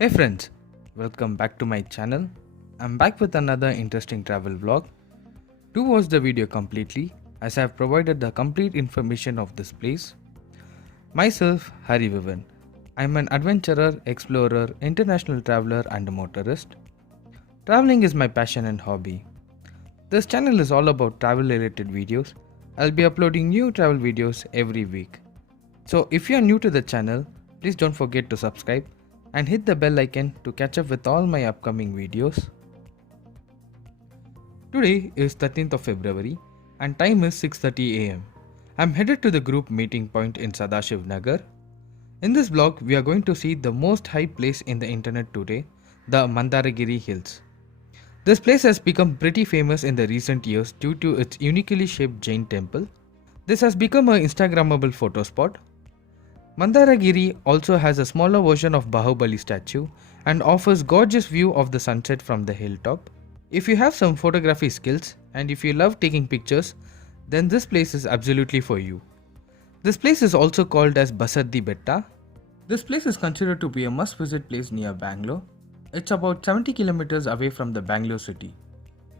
Hey friends, welcome back to my channel. I'm back with another interesting travel vlog. Do watch the video completely as I have provided the complete information of this place. Myself, Hari Vivan. I'm an adventurer, explorer, international traveler and a motorist. Traveling is my passion and hobby. This channel is all about travel related videos. I'll be uploading new travel videos every week. So if you are new to the channel, please don't forget to subscribe and hit the bell icon to catch up with all my upcoming videos. Today is 13th of February and time is 6:30 am. I'm headed to the group meeting point in Sadashiv Nagar. In this vlog, we are going to see the most hyped place in the internet today, the Mandaragiri Hills. This place has become pretty famous in the recent years due to its uniquely shaped Jain temple. This has become an Instagrammable photo spot. Mandaragiri also has a smaller version of Bahubali statue and offers gorgeous view of the sunset from the hilltop. If you have some photography skills and if you love taking pictures, then this place is absolutely for you. This place is also called as Basardi Betta. This place is considered to be a must-visit place near Bangalore. It's about 70 kilometers away from the Bangalore city,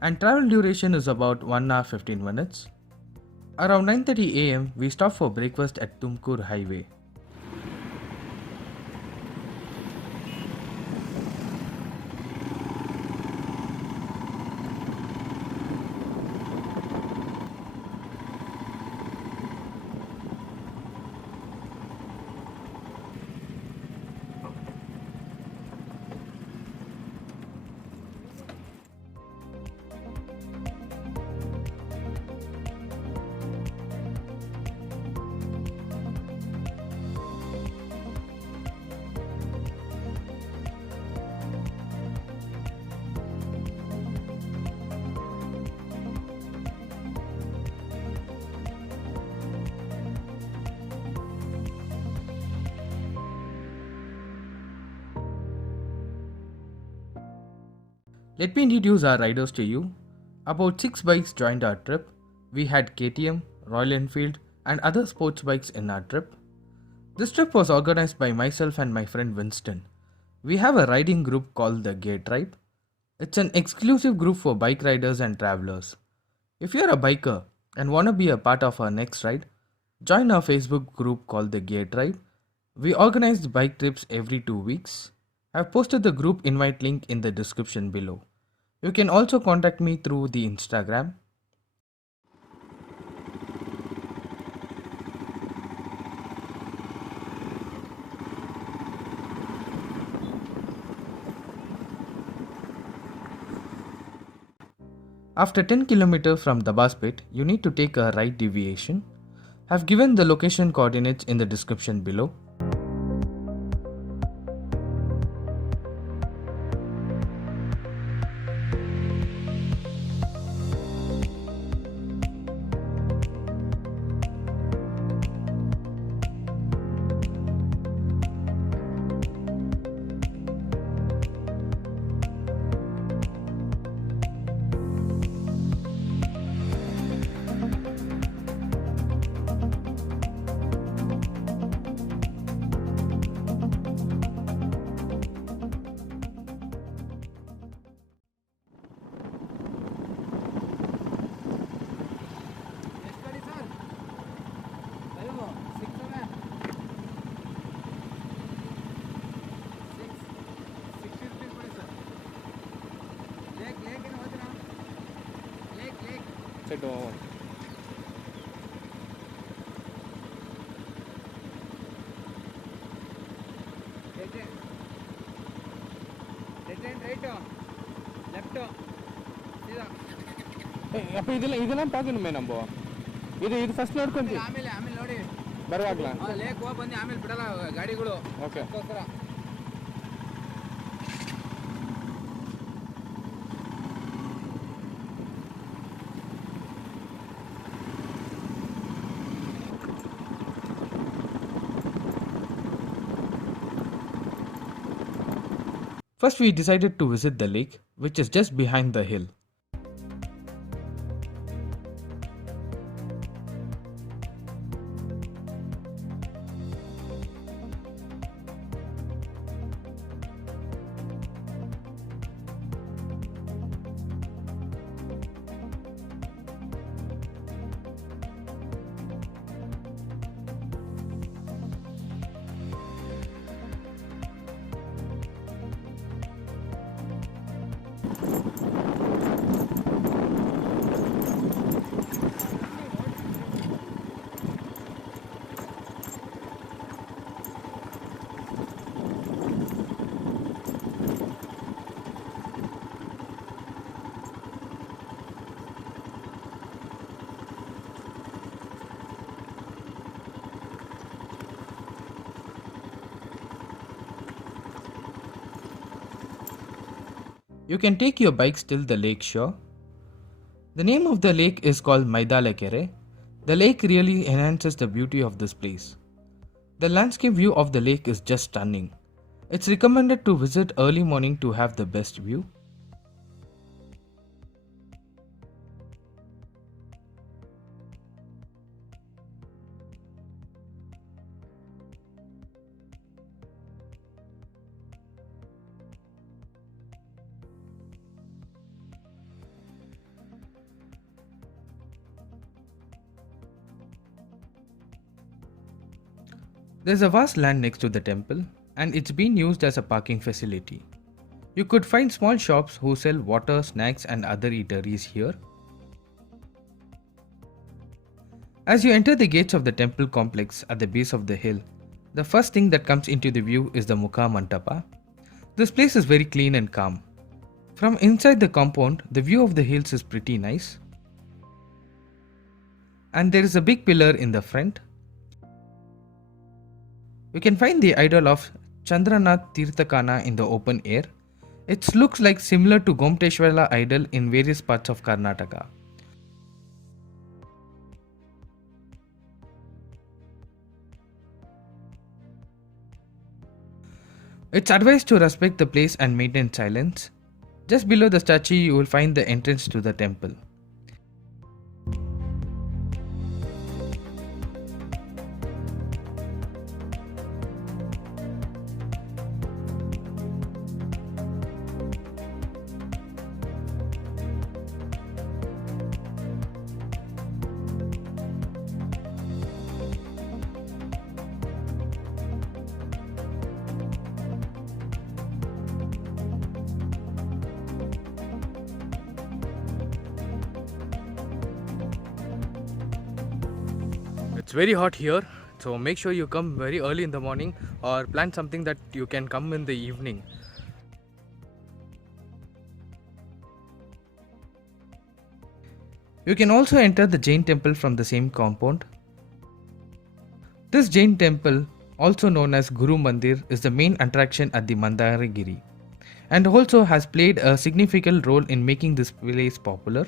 and travel duration is about 1 hour 15 minutes. Around 9:30 am, we stop for breakfast at Tumkur Highway. Let me introduce our riders to you. About 6 bikes joined our trip. We had KTM, Royal Enfield, and other sports bikes in our trip. This trip was organized by myself and my friend Winston. We have a riding group called the Gear Tribe. It's an exclusive group for bike riders and travelers. If you're a biker and want to be a part of our next ride, join our Facebook group called the Gear Tribe. We organize bike trips every 2 weeks. I've posted the group invite link in the description below. You can also contact me through the Instagram. After 10 km from Dabaspet, you need to take a right deviation. I've given the location coordinates in the description below. அப்போ இதெல்லாம் பார்க்கணுமே நம்ம ಇದು first ನೋಡ್ಕೊಂತೀವಿ ಆಮೇಲೆ ನೋಡಿ ಬರುವಾಗಲ lake ಹೋಗಿ ಬಂದು ಆಮೇಲೆ ಬಿಡಲ್ಲ ಗಾಡಿಗಳು. Okay. First, we decided to visit the lake, which is just behind the hill. You can take your bikes till the lake shore. The name of the lake is called Maidalekere. The lake really enhances the beauty of this place. The landscape view of the lake is just stunning. It's recommended to visit early morning to have the best view. There's a vast land next to the temple and it's been used as a parking facility. You could find small shops who sell water, snacks and other eateries here. As you enter the gates of the temple complex at the base of the hill, the first thing that comes into the view is the Mukha Mantapa. This place is very clean and calm. From inside the compound, the view of the hills is pretty nice. And there is a big pillar in the front. You can find the idol of Chandranath Tirthakana in the open air. It looks like similar to Gomteshwara idol in various parts of Karnataka. It's advised to respect the place and maintain silence. Just below the statue you will find the entrance to the temple. It's very hot here, so make sure you come very early in the morning or plan something that you can come in the evening. You can also enter the Jain temple from the same compound. This Jain temple, also known as Guru Mandir, is the main attraction at the Mandaragiri and also has played a significant role in making this place popular.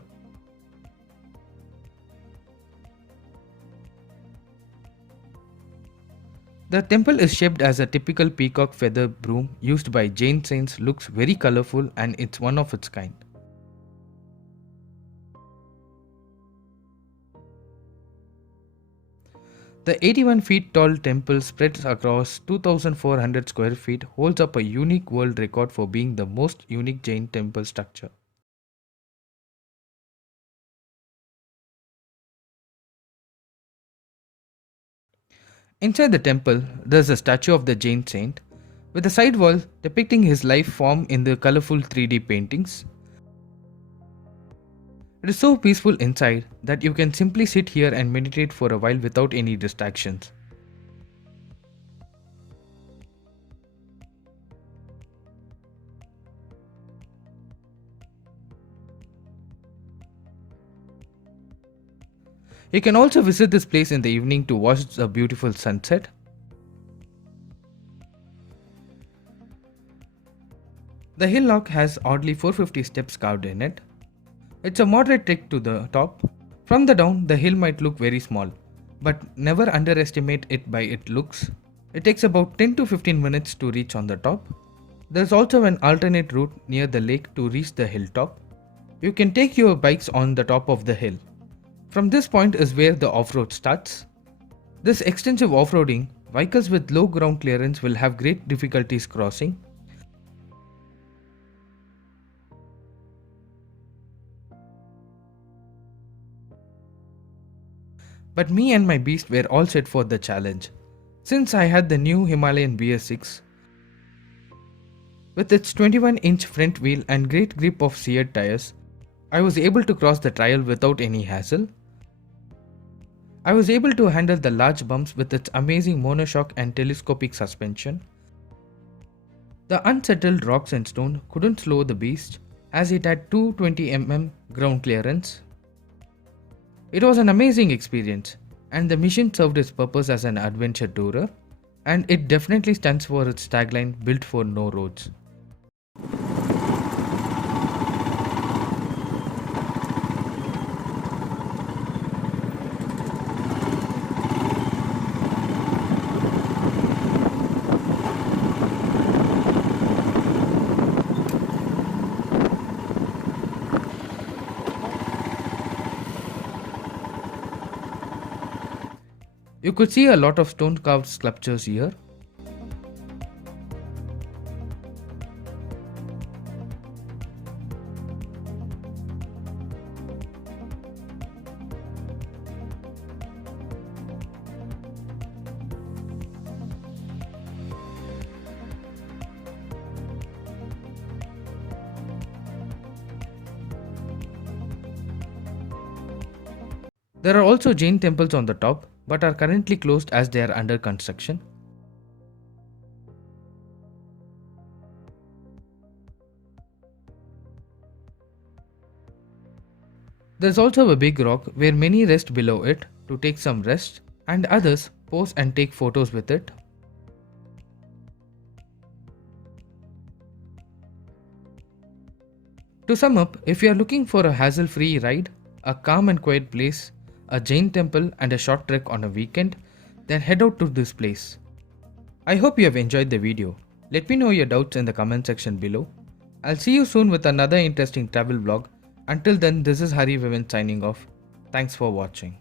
The temple is shaped as a typical peacock feather broom used by Jain saints, looks very colorful and it's one of its kind. The 81 feet tall temple spreads across 2400 square feet holds up a unique world record for being the most unique Jain temple structure. Inside the temple, there is a statue of the Jain saint, with a side wall depicting his life form in the colorful 3D paintings. It is so peaceful inside that you can simply sit here and meditate for a while without any distractions. You can also visit this place in the evening to watch the beautiful sunset. The hillock has oddly 450 steps carved in it. It's a moderate trek to the top. From the down, the hill might look very small, but never underestimate it by its looks. It takes about 10 to 15 minutes to reach on the top. There's also an alternate route near the lake to reach the hilltop. You can take your bikes on the top of the hill. From this point is where the off-road starts. This extensive off-roading, vehicles with low ground clearance will have great difficulties crossing. But me and my beast were all set for the challenge. Since I had the new Himalayan BS6, with its 21-inch front wheel and great grip of seared tires, I was able to cross the trial without any hassle. I was able to handle the large bumps with its amazing monoshock and telescopic suspension. The unsettled rocks and stone couldn't slow the beast as it had 220 mm ground clearance. It was an amazing experience and the mission served its purpose as an adventure tourer, and it definitely stands for its tagline, built for no roads. You could see a lot of stone carved sculptures here. There are also Jain temples on the top, but are currently closed as they are under construction. There's also a big rock where many rest below it to take some rest, and others pose and take photos with it. To sum up, if you are looking for a hassle-free ride, a calm and quiet place, a Jain temple and a short trek on a weekend, then head out to this place. I hope you have enjoyed the video. Let me know your doubts in the comment section below. I'll see you soon with another interesting travel vlog. Until then, this is Hari Vivian signing off. Thanks for watching.